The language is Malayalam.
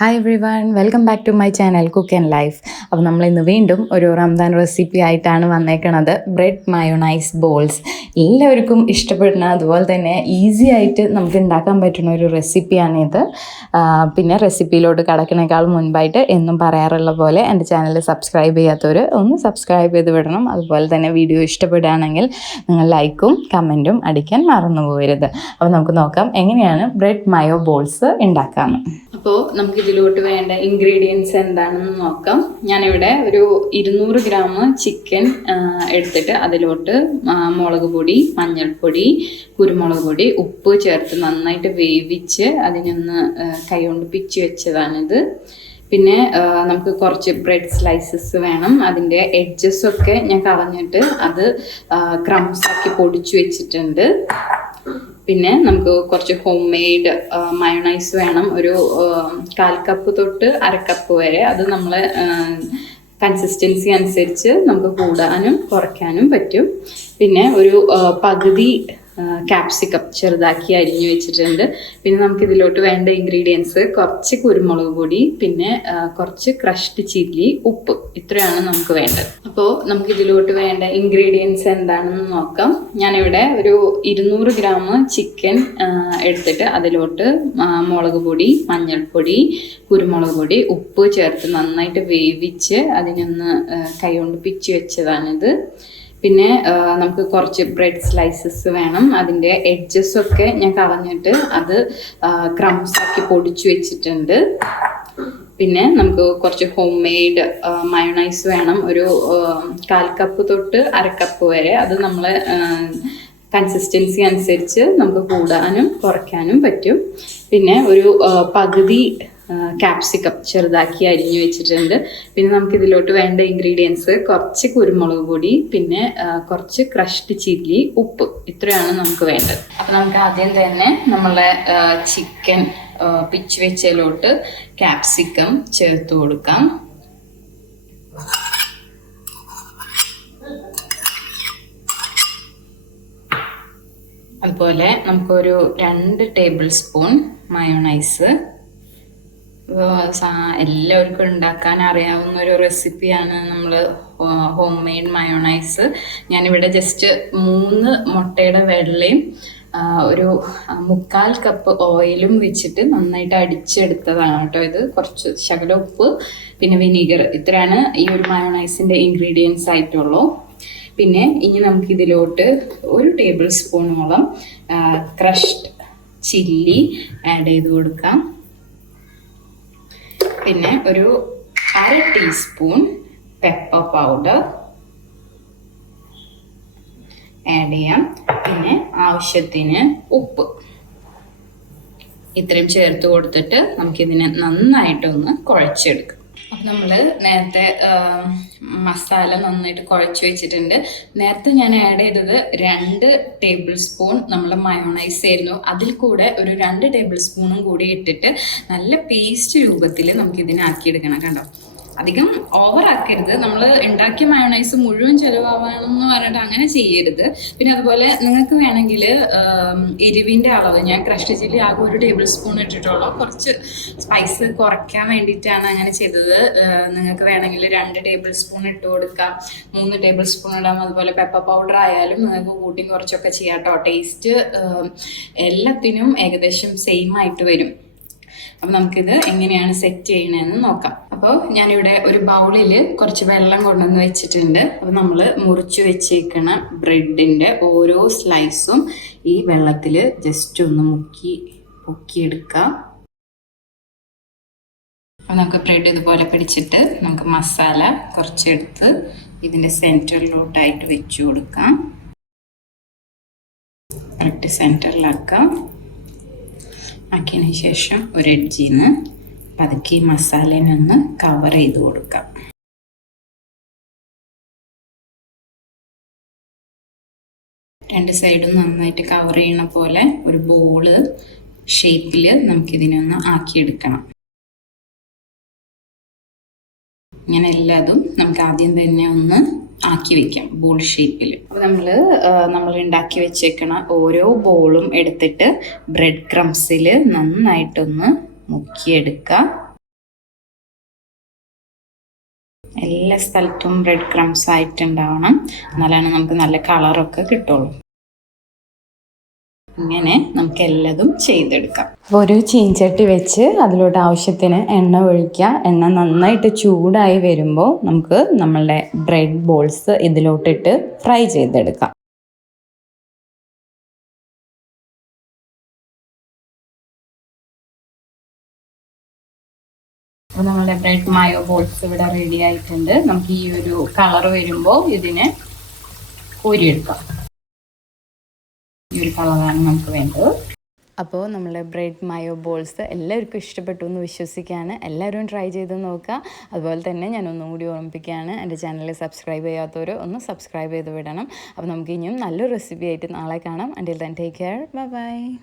Hi everyone, welcome back to my channel cook and life. അപ്പോൾ നമ്മളിന്ന് വീണ്ടും ഒരു റംദാൻ റെസിപ്പി ആയിട്ടാണ് വന്നേക്കണത്. ബ്രെഡ് മയോണൈസ് ബോൾസ് എല്ലാവർക്കും ഇഷ്ടപ്പെടുന്ന, അതുപോലെ തന്നെ ഈസി ആയിട്ട് നമുക്ക് ഉണ്ടാക്കാൻ പറ്റുന്ന ഒരു റെസിപ്പിയാണിത്. പിന്നെ റെസിപ്പിയിലോട്ട് കടക്കുന്നേക്കാൾ മുൻപായിട്ട് എന്നും പറയാറുള്ള പോലെ എൻ്റെ ചാനൽ സബ്സ്ക്രൈബ് ചെയ്യാത്തവർ ഒന്ന് സബ്സ്ക്രൈബ് ചെയ്ത് വിടണം. അതുപോലെ തന്നെ വീഡിയോ ഇഷ്ടപ്പെടുകയാണെങ്കിൽ നിങ്ങൾ ലൈക്കും കമൻറ്റും അടിക്കാൻ മറന്നു പോകരുത്. അപ്പോൾ നമുക്ക് നോക്കാം എങ്ങനെയാണ് ബ്രെഡ് മയോ ബോൾസ് ഉണ്ടാക്കാമെന്ന്. അപ്പോൾ നമുക്ക് ഇതിലോട്ട് വേണ്ട ഇൻഗ്രീഡിയൻസ് എന്താണെന്ന് നോക്കാം. ഞാനിവിടെ ഒരു 200 ഗ്രാം ചിക്കൻ എടുത്തിട്ട് അതിലോട്ട് മുളക് പൊടി, മഞ്ഞൾപ്പൊടി, കുരുമുളക് പൊടി, ഉപ്പ് ചേർത്ത് നന്നായിട്ട് വേവിച്ച് അതിനൊന്ന് കൈകൊണ്ട് പിച്ചി വെച്ചതാണിത്. പിന്നെ നമുക്ക് കുറച്ച് ബ്രെഡ് സ്ലൈസസ് വേണം. അതിൻ്റെ എഡ്ജസൊക്കെ ഞാൻ കളഞ്ഞിട്ട് അത് ക്രംസ് ആക്കി പൊടിച്ചു വെച്ചിട്ടുണ്ട്. പിന്നെ നമുക്ക് കുറച്ച് ഹോം മെയ്ഡ് മയോണൈസ് വേണം. ഒരു 1/4 കപ്പ് തൊട്ട് 1/2 കപ്പ് വരെ. അത് നമ്മൾ കൺസിസ്റ്റൻസി അനുസരിച്ച് നമുക്ക് കൂടാനും കുറയ്ക്കാനും പറ്റും. പിന്നെ ഒരു പകുതി ക്യാപ്സിക്കം ചെറുതാക്കി അരിഞ്ഞു വെച്ചിട്ടുണ്ട്. പിന്നെ നമുക്ക് ഇതിലോട്ട് വേണ്ട ഇൻഗ്രീഡിയൻസ് കുറച്ച് കുരുമുളക് പൊടി, പിന്നെ കുറച്ച് ക്രഷ്ഡ് ചില്ലി, ഉപ്പ്. ഇത്രയാണ് നമുക്ക് വേണ്ടത്. അപ്പോൾ നമുക്ക് ഇതിലോട്ട് വേണ്ട ഇൻഗ്രീഡിയൻസ് എന്താണെന്ന് നോക്കാം. ഞാനിവിടെ ഒരു 200 ഗ്രാം ചിക്കൻ എടുത്തിട്ട് അതിലോട്ട് മുളക് പൊടി, മഞ്ഞൾപ്പൊടി, കുരുമുളക് പൊടി, ഉപ്പ് ചേർത്ത് നന്നായിട്ട് വേവിച്ച് അതിനൊന്ന് കൈകൊണ്ട് പിച്ചി വെച്ചതാണിത്. പിന്നെ നമുക്ക് കുറച്ച് ബ്രെഡ് സ്ലൈസസ് വേണം. അതിൻ്റെ എഡ്ജസൊക്കെ ഞാൻ കളഞ്ഞിട്ട് അത് ക്രംസ് ആക്കി പൊടിച്ചു വെച്ചിട്ടുണ്ട്. പിന്നെ നമുക്ക് കുറച്ച് ഹോം മെയ്ഡ് മയോണൈസ് വേണം. ഒരു 1/4 കപ്പ് തൊട്ട് 1/2 കപ്പ് വരെ. അത് നമ്മൾ കൺസിസ്റ്റൻസി അനുസരിച്ച് നമുക്ക് കൂടാനും കുറയ്ക്കാനും പറ്റും. പിന്നെ ഒരു പകുതി ക്യാപ്സിക്കം ചെറുതാക്കി അരിഞ്ഞു വെച്ചിട്ടുണ്ട്. പിന്നെ നമുക്ക് ഇതിലോട്ട് വേണ്ട ഇൻഗ്രീഡിയൻസ് കുറച്ച് കുരുമുളക് പൊടി, പിന്നെ കുറച്ച് ക്രഷ്ഡ് ചില്ലി, ഉപ്പ്. ഇത്രയാണ് നമുക്ക് വേണ്ടത്. അപ്പം നമുക്ക് ആദ്യം തന്നെ നമ്മളെ ചിക്കൻ പിച്ച് വെച്ചതിലോട്ട് ക്യാപ്സിക്കം ചേർത്ത് കൊടുക്കാം. അതുപോലെ നമുക്കൊരു 2 ടേബിൾ സ്പൂൺ മയോണൈസ്. എല്ലാവർക്കും ഉണ്ടാക്കാൻ അറിയാവുന്ന ഒരു റെസിപ്പിയാണ് നമ്മൾ ഹോം മെയ്ഡ് മയോണൈസ്. ഞാനിവിടെ ജസ്റ്റ് 3 മുട്ടയുടെ വെള്ളയും ഒരു 1/4 കപ്പ് ഓയിലും വെച്ചിട്ട് നന്നായിട്ട് അടിച്ചെടുത്തതാണ് കേട്ടോ ഇത്. കുറച്ച് ശകലം ഉപ്പ്, പിന്നെ വിനീഗർ. ഇത്രയാണ് ഈ ഒരു മയോണൈസിൻ്റെ ഇൻഗ്രീഡിയൻസ് ആയിട്ടുള്ളൂ. പിന്നെ ഇനി നമുക്കിതിലോട്ട് 1 ടേബിൾ സ്പൂണോളം ക്രഷ്ഡ് ചില്ലി ആഡ് ചെയ്ത് കൊടുക്കാം. പിന്നെ ഒരു 1/2 ടീസ്പൂൺ പെപ്പർ പൗഡർ ആഡ് ചെയ്യാം. പിന്നെ ആവശ്യത്തിന് ഉപ്പ്. ഇത്രയും ചേർത്ത് കൊടുത്തിട്ട് നമുക്കിതിനെ നന്നായിട്ടൊന്ന് കുഴച്ചെടുക്കാം. അപ്പം നമ്മൾ നേരത്തെ മസാല നന്നായിട്ട് കുഴച്ച് വെച്ചിട്ടുണ്ട്. നേരത്തെ ഞാൻ ആഡ് ചെയ്തത് 2 ടേബിൾ സ്പൂൺ നമ്മൾ മയോണൈസ് ആയിരുന്നു. അതിൽ കൂടെ ഒരു 2 ടേബിൾ സ്പൂണും കൂടി ഇട്ടിട്ട് നല്ല പേസ്റ്റ് രൂപത്തിൽ നമുക്കിതിനാക്കിയെടുക്കണം. കണ്ടോ, അധികം ഓവറാക്കരുത്. നമ്മൾ ഉണ്ടാക്കിയ മയോണൈസ് മുഴുവൻ ചിലവാകണമെന്ന് പറഞ്ഞിട്ട് അങ്ങനെ ചെയ്യരുത്. പിന്നെ അതുപോലെ നിങ്ങൾക്ക് വേണമെങ്കിൽ എരിവിൻ്റെ അളവ്, ഞാൻ ക്രഷ്ഡ് ചില്ലി ആകെ 1 ടേബിൾ സ്പൂൺ ഇട്ടിട്ടുള്ളൂ. കുറച്ച് സ്പൈസ് കുറയ്ക്കാൻ വേണ്ടിയിട്ടാണ് അങ്ങനെ ചെയ്തത്. നിങ്ങൾക്ക് വേണമെങ്കിൽ 2 ടേബിൾ സ്പൂൺ ഇട്ട് കൊടുക്കാം, 3 ടേബിൾ സ്പൂൺ ഇടാം. അതുപോലെ പെപ്പർ പൗഡർ ആയാലും നിങ്ങൾക്ക് കൂട്ടി കുറച്ചൊക്കെ ചെയ്യാം കേട്ടോ. ടേസ്റ്റ് എല്ലാത്തിനും ഏകദേശം സെയിം ആയിട്ട് വരും. അപ്പം നമുക്കിത് എങ്ങനെയാണ് സെറ്റ് ചെയ്യണമെന്ന് നോക്കാം. അപ്പോൾ ഞാനിവിടെ ഒരു ബൗളിൽ കുറച്ച് വെള്ളം കൊണ്ടുവന്ന് വെച്ചിട്ടുണ്ട്. അപ്പോൾ നമ്മൾ മുറിച്ച് വെച്ചേക്കണ ബ്രെഡിൻ്റെ ഓരോ സ്ലൈസും ഈ വെള്ളത്തിൽ ജസ്റ്റ് ഒന്ന് പൊക്കിയെടുക്കാം. അപ്പോൾ നമുക്ക് ബ്രെഡ് ഇതുപോലെ പിടിച്ചിട്ട് നമുക്ക് മസാല കുറച്ചെടുത്ത് ഇതിൻ്റെ സെൻറ്ററിലോട്ടായിട്ട് വെച്ച് കൊടുക്കാം. കറക്റ്റ് സെൻറ്ററിലാക്കാം. ആക്കിയതിന് ശേഷം ഒരു എഡ്ജിൽ നിന്ന് പതുക്കി മസാലേനൊന്ന് കവർ ചെയ്ത് കൊടുക്കാം. രണ്ട് സൈഡും നന്നായിട്ട് കവർ ചെയ്യണ പോലെ ഒരു ബോള് ഷേപ്പിൽ നമുക്കിതിനൊന്ന് ആക്കിയെടുക്കണം. ഇങ്ങനെ എല്ലാതും നമുക്ക് ആദ്യം തന്നെ ഒന്ന് ആക്കി വെക്കാം ബോൾ ഷേപ്പിൽ. അപ്പോൾ നമ്മൾ ഉണ്ടാക്കി വെച്ചേക്കണ ഓരോ ബോളും എടുത്തിട്ട് ബ്രെഡ് ക്രംസിൽ നന്നായിട്ടൊന്ന് മുക്കിയെടുക്കുക. എല്ലാ സ്ഥലത്തും ബ്രെഡ് ക്രംസ് ആയിട്ടുണ്ടാവണം, എന്നാലാണ് നമുക്ക് നല്ല കളറൊക്കെ കിട്ടുള്ളൂ. ഇങ്ങനെ നമുക്ക് എല്ലാതും ചെയ്തെടുക്കാം. അപ്പോൾ ഒരു ചീൻചട്ടി വെച്ച് അതിലോട്ട് ആവശ്യത്തിന് എണ്ണ ഒഴിക്കുക. എണ്ണ നന്നായിട്ട് ചൂടായി വരുമ്പോൾ നമുക്ക് നമ്മളുടെ ബ്രെഡ് ബോൾസ് ഇതിലോട്ടിട്ട് ഫ്രൈ ചെയ്തെടുക്കാം. അപ്പോൾ നമ്മളുടെ ബ്രെഡ് മായോ ബോൾസ് ഇവിടെ റെഡി ആയിട്ടുണ്ട്. നമുക്ക് ഈ ഒരു കളർ വരുമ്പോൾ ഇതിനെ കോരിയെടുക്കാം. ഈ ഒരു കളറാണ് നമുക്ക് വേണ്ടത്. അപ്പോൾ നമ്മളെ ബ്രെഡ് മായോ ബോൾസ് എല്ലാവർക്കും ഇഷ്ടപ്പെട്ടു എന്ന് വിശ്വസിക്കുകയാണ്. എല്ലാവരും ട്രൈ ചെയ്ത് നോക്കുക. അതുപോലെ തന്നെ ഞാൻ ഒന്നും കൂടി ഓർമ്മിപ്പിക്കുകയാണ്, എൻ്റെ ചാനൽ സബ്സ്ക്രൈബ് ചെയ്യാത്തവർ ഒന്ന് സബ്സ്ക്രൈബ് ചെയ്ത് വിടണം. അപ്പോൾ നമുക്ക് ഇനിയും നല്ലൊരു റെസിപ്പി ആയിട്ട് നാളെ കാണാം. until then take care, bye bye.